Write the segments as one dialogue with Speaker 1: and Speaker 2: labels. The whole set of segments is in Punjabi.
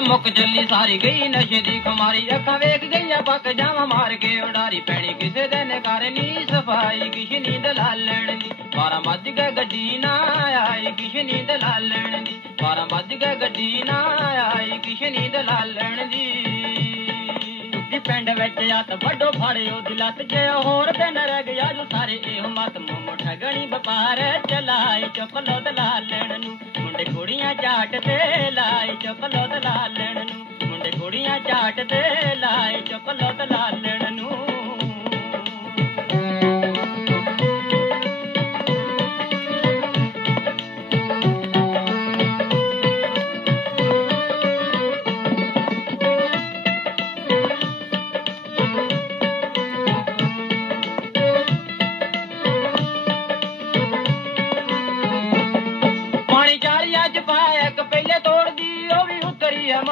Speaker 1: ਮੁੱਕ ਚੱਲੀ ਸਾਰੀ ਗਈ, ਨਸ਼ੇ ਦੀ ਖੁਮਾਰੀ, ਅੱਖਾਂ ਵੇਖ ਗਈਆਂ, ਪੱਕ ਜਾਵਾਂ, ਮਾਰ ਕੇ ਉਡਾਰੀ ਪੈਣੀ ਕਿਸੇ ਦਿਨ ਕਰਨੀ ਸਫ਼ਾਈ ਕਿਸ਼ ਨੀਂਦ ਲਾਲਣ ਦੀ। ਬਾਰਾਂ ਵੱਜ ਗਏ, ਗੱਡੀ ਨਾ ਆਈ ਕਿਸ਼ ਨੀਂਦ ਲਾਲਣ ਦੀ। ਬਾਰਾਂ ਵੱਜ ਗਏ, ਗੱਡੀ ਨਾ ਆਈ ਕਿਸ਼ ਨੀਂਦ ਲਾਲਣ ਦੀ।
Speaker 2: ਜੀ ਪਿੰਡ ਵਿੱਚ ਹੱਥ ਵੱਡੋ ਫੜਿਓ ਦੀ ਲੱਤ ਜੇ ਹੋਰ ਤੇ ਨ ਰਹਿ ਗਿਆ, ਜੋ ਸਾਰੇ ਇਹੋ ਮਤ ਮੋਮੋ ਠਗਣੀ, ਵਪਾਰ ਚਲਾਏ ਚੁੱਕ ਲੋ ਦਲਾਲਣ ਨੂੰ। ਮੁੰਡੇ ਕੁੜੀਆਂ ਝਾਟ ਤੇ ਲਾਏ ਚੁੱਕ ਲੋ ਦਲਾਲਣ ਨੂੰ। ਮੁੰਡੇ ਕੁੜੀਆਂ ਝਾਟ ਤੇ ਲਾਏ ਚੁੱਕ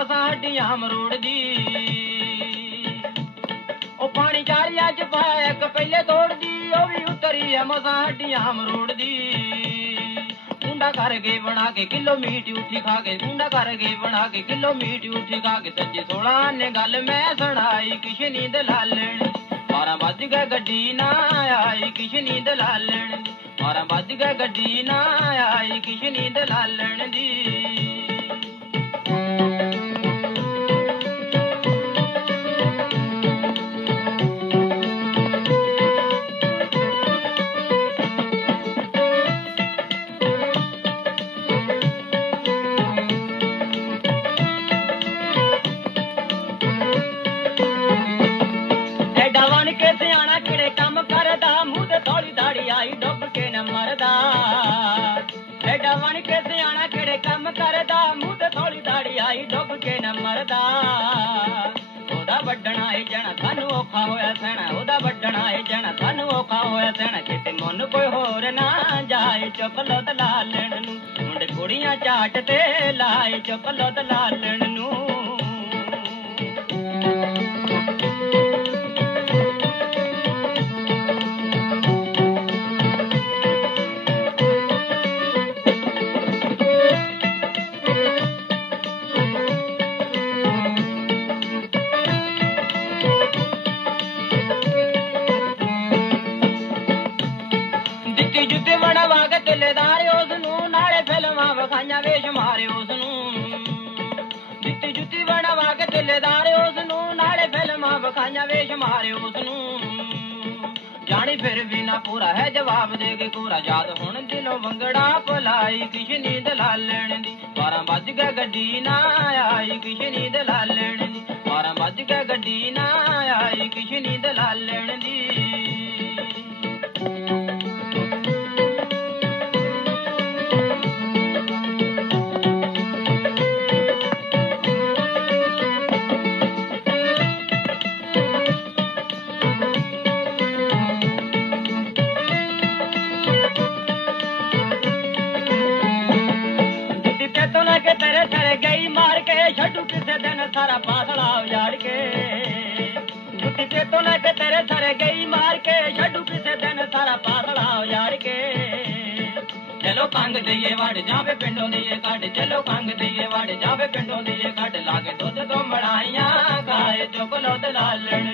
Speaker 1: ਉਤਰੀ ਮਸਾਂ ਹੱਡੀਆਂ ਮਰੋੜ ਦੀ ਉਹ ਪਾਣੀ ਚਾਰਿਆ ਅੱਜ ਪਾਇਆ, ਇੱਕ ਪਹਿਲੇ ਦੌੜਦੀ ਉਹ ਵੀ ਉਤਰੀ ਐ ਮਸਾਂ ਹੱਡੀਆਂ ਮਰੋੜ ਦੀ ਕੁੰਡਾ ਕਰ ਗਏ ਬਣਾ ਕੇ ਕਿਲੋ ਮੀਟ ਉੱਠੀ ਖਾ ਕੇ ਕੁੰਡਾ ਕਰ ਗਏ ਬਣਾ ਕੇ ਕਿਲੋ ਮੀਟ ਉੱਠੀ ਖਾ ਕੇ, ਸੱਚੀ ਸੋਲਾਂ ਨੇ ਗੱਲ ਮੈਂ ਸੁਣਾਈ ਕਿਸ਼ ਨੀਂਦ ਲਾਲਣ। ਬਾਰਾਂ ਵੱਜ ਗਏ ਗੱਡੀ ਨਾ ਆਈ ਕਿਸ਼ ਨੀਂਦ ਲਾਲਣ। ਦੀ ਬਾਰਾਂ ਵੱਜ ਗਏ ਗੱਡੀ ਨਾ ਆਈ ਕਿਸ਼ ਨੀਂਦ ਲਾਲਣ ਦੀ।
Speaker 2: ਥੋੜੀ ਦਾੜੀ ਆਈ, ਡੁੱਬ ਕੇ ਨਾ ਮਰਦਾ। ਐਡਾ ਬਣ ਕੇ ਸਿਆਣਾ ਕਿਹੜੇ ਕੰਮ ਕਰਦਾ? ਮੂੰਹ ਤੇ ਥੋੜੀ ਦਾੜੀ ਆਈ, ਡੁੱਬ ਕੇ ਨਾ ਮਰਦਾ। ਉਹਦਾ ਵੱਡਣਾ ਏ ਜਣਾ, ਸਾਨੂੰ ਔਖਾ ਹੋਇਆ ਸਹਿਣਾ। ਉਹਦਾ ਵੱਡਣਾ ਏ ਜਣਾ, ਸਾਨੂੰ ਔਖਾ ਹੋਇਆ ਸਹਿਣਾ। ਕਿਤੇ ਮਨ ਕੋਈ ਹੋਰ ਨਾ ਜਾਏ ਚੁੱਕ ਲੋ ਦਲਾਲਣ ਨੂੰ। ਮੁੰਡੇ ਕੁੜੀਆਂ ਝਾਟ ਤੇ ਲਾਏ ਚੁੱਕ ਲੋ ਦਲਾਲਣ ਨੂੰ।
Speaker 1: ਬਣਵਾ ਉਸ ਨੂੰ ਨਾਲੇ ਫਿਲਮਾਂ ਵਿਖਾਈਆਂ, ਵੇਸ਼ ਮਾਰੇ ਉਸ ਨੂੰ ਜਾਣੀ ਫਿਰ ਵੀ ਨਾ ਪੂਰਾ ਹੈ ਜਵਾਬ ਦੇ ਕੇ ਕੋਰਾ ਯਾਦ। ਹੁਣ ਦਿਲੋਂ ਵੰਗੜਾ ਭੁਲਾਈ ਕਿਸ਼ ਨੀਂਦ ਲਾਲਣ ਦੀ। 12 ਵੱਜ ਗਏ, ਗੱਡੀ ਨਾ ਆਈ ਕਿਸ਼ ਨੀਂਦ ਲਾਲਣ ਦੀ। 12 ਵੱਜ ਗਏ, ਗੱਡੀ ਨਾ ਆਈ ਕਿਸ਼ ਨੀਂਦ ਲਾਲਣ ਦੀ।
Speaker 2: ਗਈ ਮਾਰ ਕੇ, ਛੱਡੂ ਕਿਸੇ ਦਿਨ ਸਾਰਾ ਪਾਸਲਾ ਉਜਾੜ ਕੇ। ਜੁੱਤੀ ਤੇ ਤੋਂ ਲੈ ਕੇ ਤੇਰੇ ਸਾਰੇ ਗਈ ਮਾਰ ਕੇ, ਛੱਡੂ ਕਿਸੇ ਦਿਨ ਸਾਰਾ ਪਾਸਲਾ ਉਜਾੜ ਕੇ।
Speaker 1: ਚਲੋ ਕੰਗ ਦਈਏ, ਵੜ ਜਾਵੇ ਪਿੰਡੋਂ ਦੀਏ ਕੱਢ। ਚਲੋ ਕੰਗ ਦਈਏ, ਵੜ ਜਾਵੇ ਪਿੰਡੋਂ ਦੀਏ ਕੱਢ। ਲਾਗੇ ਦੁੱਧ ਤੋਂ ਮੜਾਈਆਂ ਖਾਏ ਚੁੱਕ ਲੋ ਦਲਾਲਣ